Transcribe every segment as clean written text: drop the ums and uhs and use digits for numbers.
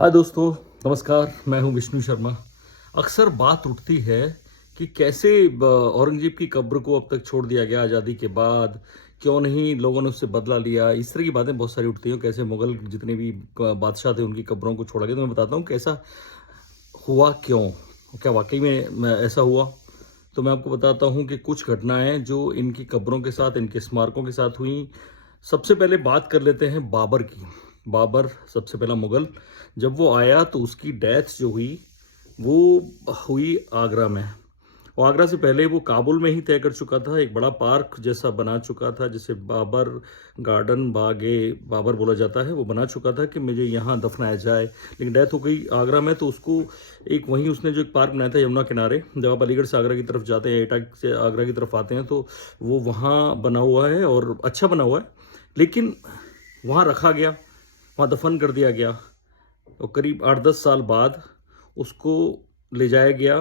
हाय दोस्तों, नमस्कार। मैं हूं विष्णु शर्मा। अक्सर बात उठती है कि कैसे औरंगजेब की कब्र को अब तक छोड़ दिया गया आज़ादी के बाद। क्यों नहीं लोगों ने उससे बदला लिया। इस तरह की बातें बहुत सारी उठती हैं। कैसे मुगल जितने भी बादशाह थे उनकी कब्रों को छोड़ा गया। तो मैं बताता हूँ कैसा हुआ, क्यों, क्या वाकई में ऐसा हुआ। तो मैं आपको बताता हूँ कि कुछ घटनाएं जो इनकी कब्रों के साथ, इनके स्मारकों के साथ हुई। सबसे पहले बात कर लेते हैं बाबर की। बाबर सबसे पहला मुगल, जब वो आया तो उसकी डेथ जो हुई वो हुई आगरा में। वो आगरा से पहले वो काबुल में ही तय कर चुका था। एक बड़ा पार्क जैसा बना चुका था, जिसे बाबर गार्डन, बागे बाबर बोला जाता है। वो बना चुका था कि मुझे यहाँ दफनाया जाए, लेकिन डेथ हो गई आगरा में। तो उसको एक वहीं उसने जो एक पार्क बनाया था यमुना किनारे, जब आप अलीगढ़ से आगरा की तरफ जाते हैं, एटा से आगरा की तरफ आते हैं, तो वो वहाँ बना हुआ है और अच्छा बना हुआ है। लेकिन वहाँ रखा गया, वहाँ दफन कर दिया गया। और करीब 8-10 साल बाद उसको ले जाया गया,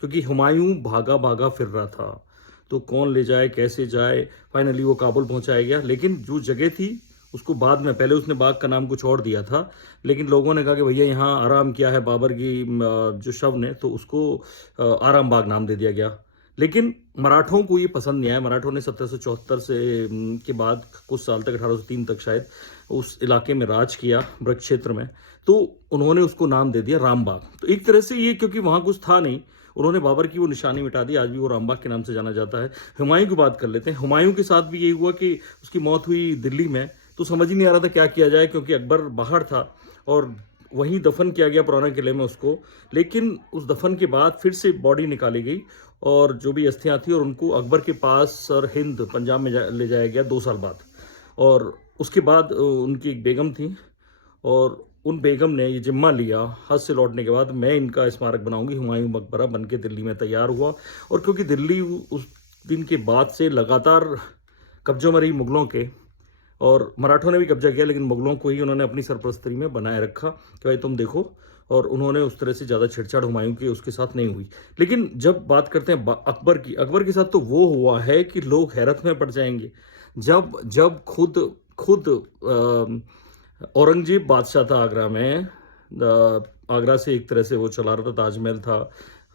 क्योंकि हुमायूं भागा भागा फिर रहा था। तो कौन ले जाए, कैसे जाए, फाइनली वो काबुल पहुंचाया गया। लेकिन जो जगह थी उसको बाद में, पहले उसने बाग का नाम कुछ और दिया था, लेकिन लोगों ने कहा कि भैया यहाँ आराम किया है बाबर की जो शव ने, तो उसको आराम बाग नाम दे दिया गया। लेकिन मराठों को ये पसंद नहीं आया। मराठों ने 1774 से के बाद कुछ साल तक, 1803 तक शायद, उस इलाके में राज किया, ब्रज क्षेत्र में। तो उन्होंने उसको नाम दे दिया रामबाग। तो एक तरह से ये, क्योंकि वहां कुछ था नहीं, उन्होंने बाबर की वो निशानी मिटा दी। आज भी वो रामबाग के नाम से जाना जाता है। हुमायूं की बात कर लेते हैं। हुमायूं के साथ भी यही हुआ कि उसकी मौत हुई दिल्ली में। तो समझ ही नहीं आ रहा था क्या किया जाए, क्योंकि अकबर बाहर था और वहीं दफन किया गया पुराना किले में उसको। लेकिन उस दफन के बाद फिर से बॉडी निकाली गई और जो भी अस्थियां थी, और उनको अकबर के पास सर हिंद पंजाब में ले जाया गया 2 साल बाद। और उसके बाद उनकी एक बेगम थी, और उन बेगम ने ये जिम्मा लिया हज से लौटने के बाद, मैं इनका स्मारक बनाऊंगी। हुमायूं मकबरा बन के दिल्ली में तैयार हुआ। और क्योंकि दिल्ली उस दिन के बाद से लगातार कब्जों में रही मुगलों के, और मराठों ने भी कब्जा किया, लेकिन मुगलों को ही उन्होंने अपनी सरपरस्ती में बनाए रखा कि भाई तुम देखो। और उन्होंने उस तरह से ज़्यादा छेड़छाड़ हुमायूं की उसके साथ नहीं हुई। लेकिन जब बात करते हैं अकबर की, अकबर के साथ तो वो हुआ है कि लोग हैरत में पड़ जाएंगे। जब जब खुद खुद औरंगजेब बादशाह था आगरा में, आगरा से एक तरह से वो चला रहा था, ताजमहल था।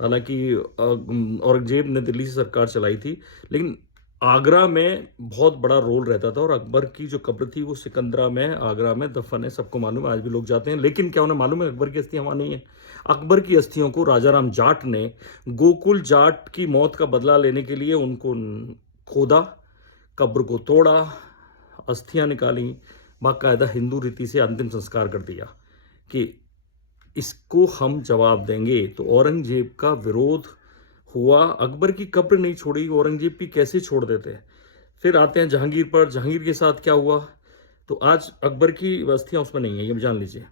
हालांकि औरंगजेब ने दिल्ली से सरकार चलाई थी, लेकिन आगरा में बहुत बड़ा रोल रहता था। और अकबर की जो कब्र थी वो सिकंदरा में, आगरा में दफन है, सबको मालूम है, आज भी लोग जाते हैं। लेकिन क्या उन्हें मालूम है अकबर की अस्थियां वहां नहीं है? अकबर की अस्थियों को राजा राम जाट ने, गोकुल जाट की मौत का बदला लेने के लिए, उनको खोदा, कब्र को तोड़ा, अस्थियां निकाली, बाकायदा हिंदू रीति से अंतिम संस्कार कर दिया कि इसको हम जवाब देंगे। तो औरंगजेब का विरोध हुआ। अकबर की कब्र नहीं छोड़ी, औरंगजेब की कैसे छोड़ देते। फिर आते हैं जहांगीर पर। जहांगीर के साथ क्या हुआ, तो आज अकबर की अस्थियां उसमें नहीं है, ये जान लीजिए।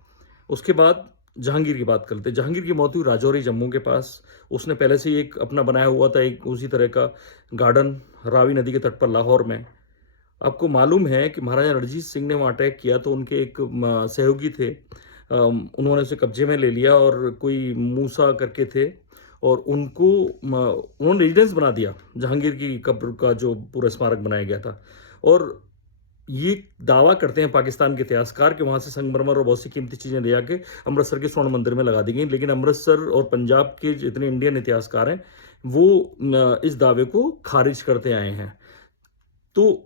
उसके बाद जहांगीर की बात करते हैं। जहांगीर की मौत हुई राजौरी, जम्मू के पास। उसने पहले से ही एक अपना बनाया हुआ था, एक उसी तरह का गार्डन, रावी नदी के तट पर लाहौर में। आपको मालूम है कि महाराजा रणजीत सिंह ने वहाँ अटैक किया, तो उनके एक सहयोगी थे, उन्होंने उसे कब्जे में ले लिया, और कोई मूसा करके थे, और उनको उन्होंने रेजिडेंस बना दिया जहांगीर की कब्र का, जो पूरा स्मारक बनाया गया था। और ये दावा करते हैं पाकिस्तान के इतिहासकार कि वहाँ से संगमरमर और बहुत सी कीमती चीज़ें ले आके अमृतसर के स्वर्ण मंदिर में लगा दी गई। लेकिन अमृतसर और पंजाब के जितने इंडियन इतिहासकार हैं, वो इस दावे को खारिज करते आए हैं। तो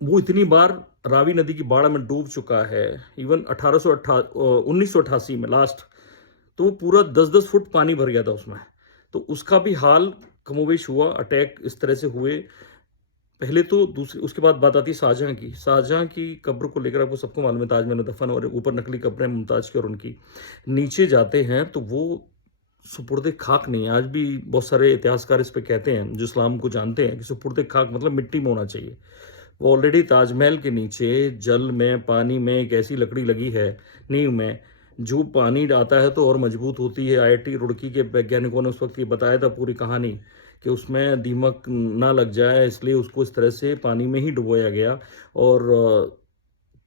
वो इतनी बार रावी नदी की बाढ़ में डूब चुका है। इवन 1988 में लास्ट, तो वो पूरा 10-10 फुट पानी भर गया था उसमें। तो उसका भी हाल कमोवेश हुआ, अटैक इस तरह से हुए पहले। तो दूसरी, उसके बाद बात आती है शाहजहां की। शाहजहां की कब्र को लेकर आपको सबको मालूम है, ताजमहल में दफन, और ऊपर नकली कब्रें मुमताज की और उनकी। नीचे जाते हैं तो वो सुपुर्दे खाक नहीं है। आज भी बहुत सारे इतिहासकार इस पे कहते हैं, जो इस्लाम को जानते हैं, कि सुपुर्दे खाक मतलब मिट्टी में होना चाहिए। वो ऑलरेडी ताजमहल के नीचे जल में, पानी में एक ऐसी लकड़ी लगी है नींव में, जो पानी आता है तो और मजबूत होती है। आईआईटी रुड़की के वैज्ञानिकों ने उस वक्त ये बताया था पूरी कहानी, कि उसमें दीमक ना लग जाए, इसलिए उसको इस तरह से पानी में ही डुबोया गया। और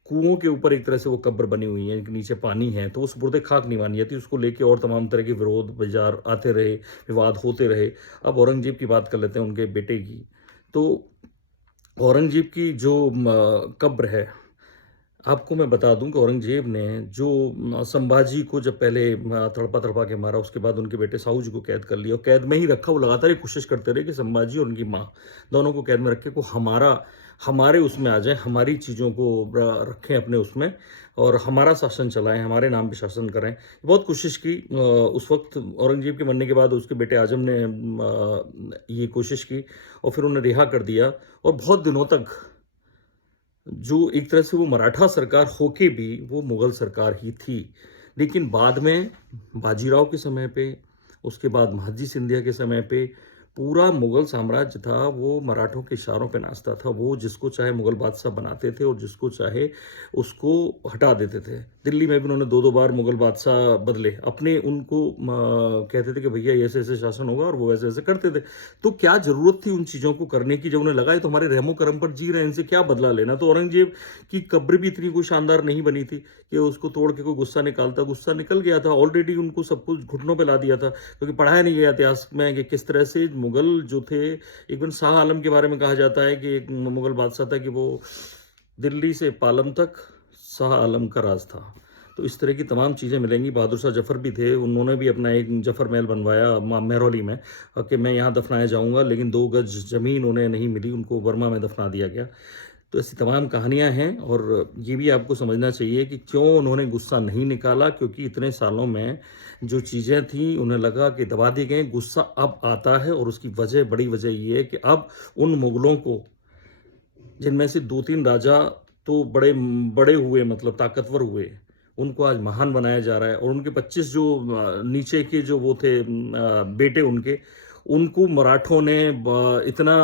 कुओं के ऊपर एक तरह से वो कब्र बनी हुई है, नीचे पानी है, तो वो सुपुर्दे खाक नहीं मानी जाती। उसको लेके और तमाम तरह के विरोध बाजार आते रहे, विवाद होते रहे। अब औरंगजेब की बात कर लेते हैं, उनके बेटे की। तो औरंगजेब की जो कब्र है, आपको मैं बता दूं कि औरंगजेब ने जो संभाजी को जब पहले तड़पा तड़पा के मारा, उसके बाद उनके बेटे साहू जी को कैद कर लिया और कैद में ही रखा। वो लगातार ये कोशिश करते रहे कि संभाजी और उनकी माँ दोनों को कैद में रखे, को हमारे उसमें आ जाए, हमारी चीज़ों को रखें अपने उसमें और हमारा शासन चलाएं, हमारे नाम पे शासन करें। बहुत कोशिश की। उस वक्त औरंगजेब के मरने के बाद उसके बेटे आजम ने ये कोशिश की और फिर उन्हें रिहा कर दिया। और बहुत दिनों तक जो एक तरह से वो मराठा सरकार होके भी वो मुगल सरकार ही थी। लेकिन बाद में बाजीराव के समय पे, उसके बाद महादजी सिंधिया के समय पे पूरा मुगल साम्राज्य था वो मराठों के इशारों पे नाचता था। वो जिसको चाहे मुगल बादशाह बनाते थे और जिसको चाहे उसको हटा देते थे। दिल्ली में भी उन्होंने दो दो बार मुगल बादशाह बदले, अपने उनको कहते थे कि भैया ऐसे ऐसे शासन होगा और वो वैसे ऐसे करते थे। तो क्या जरूरत थी उन चीज़ों को करने की? जब उन्हें लगा तो हमारे रहमो करम पर जी रहे हैं, इनसे क्या बदला लेना। तो औरंगजेब की कब्र भी इतनी कोई शानदार नहीं बनी थी कि उसको तोड़ के कोई गुस्सा निकालता। गुस्सा निकल गया था, ऑलरेडी उनको सब कुछ घुटनों पर ला दिया था, क्योंकि पढ़ाया नहीं गया इतिहास में कि किस तरह से मुगल जो थे, एक बार शाह आलम के बारे में कहा जाता है कि एक मुगल बादशाह था कि वो दिल्ली से पालम तक शाह आलम का राज था। तो इस तरह की तमाम चीज़ें मिलेंगी। बहादुर शाह जफ़र भी थे, उन्होंने भी अपना एक जफ़र महल बनवाया महरौली में कि मैं यहाँ दफनाया जाऊँगा, लेकिन 2 गज ज़मीन उन्हें नहीं मिली, उनको बर्मा में दफना दिया गया। तो ऐसी तमाम कहानियाँ हैं और ये भी आपको समझना चाहिए कि क्यों उन्होंने गुस्सा नहीं निकाला, क्योंकि इतने सालों में जो चीज़ें थी उन्हें लगा कि दबा दी गई। गुस्सा अब आता है और उसकी बड़ी वजह ये है कि अब उन मुगलों को, जिनमें से 2-3 राजा तो बड़े बड़े हुए, मतलब ताकतवर हुए, उनको आज महान बनाया जा रहा है। और उनके 25 जो नीचे के जो वो थे बेटे उनके, उनको मराठों ने इतना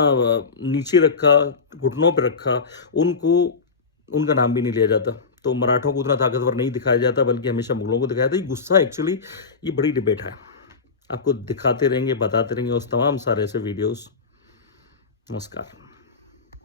नीचे रखा, घुटनों पे रखा, उनको उनका नाम भी नहीं लिया जाता। तो मराठों को उतना ताकतवर नहीं दिखाया जाता, बल्कि हमेशा मुगलों को दिखाया जाता। ये गुस्सा एक्चुअली ये बड़ी डिबेट है। आपको दिखाते रहेंगे, बताते रहेंगे उस तमाम सारे ऐसे वीडियोस। नमस्कार।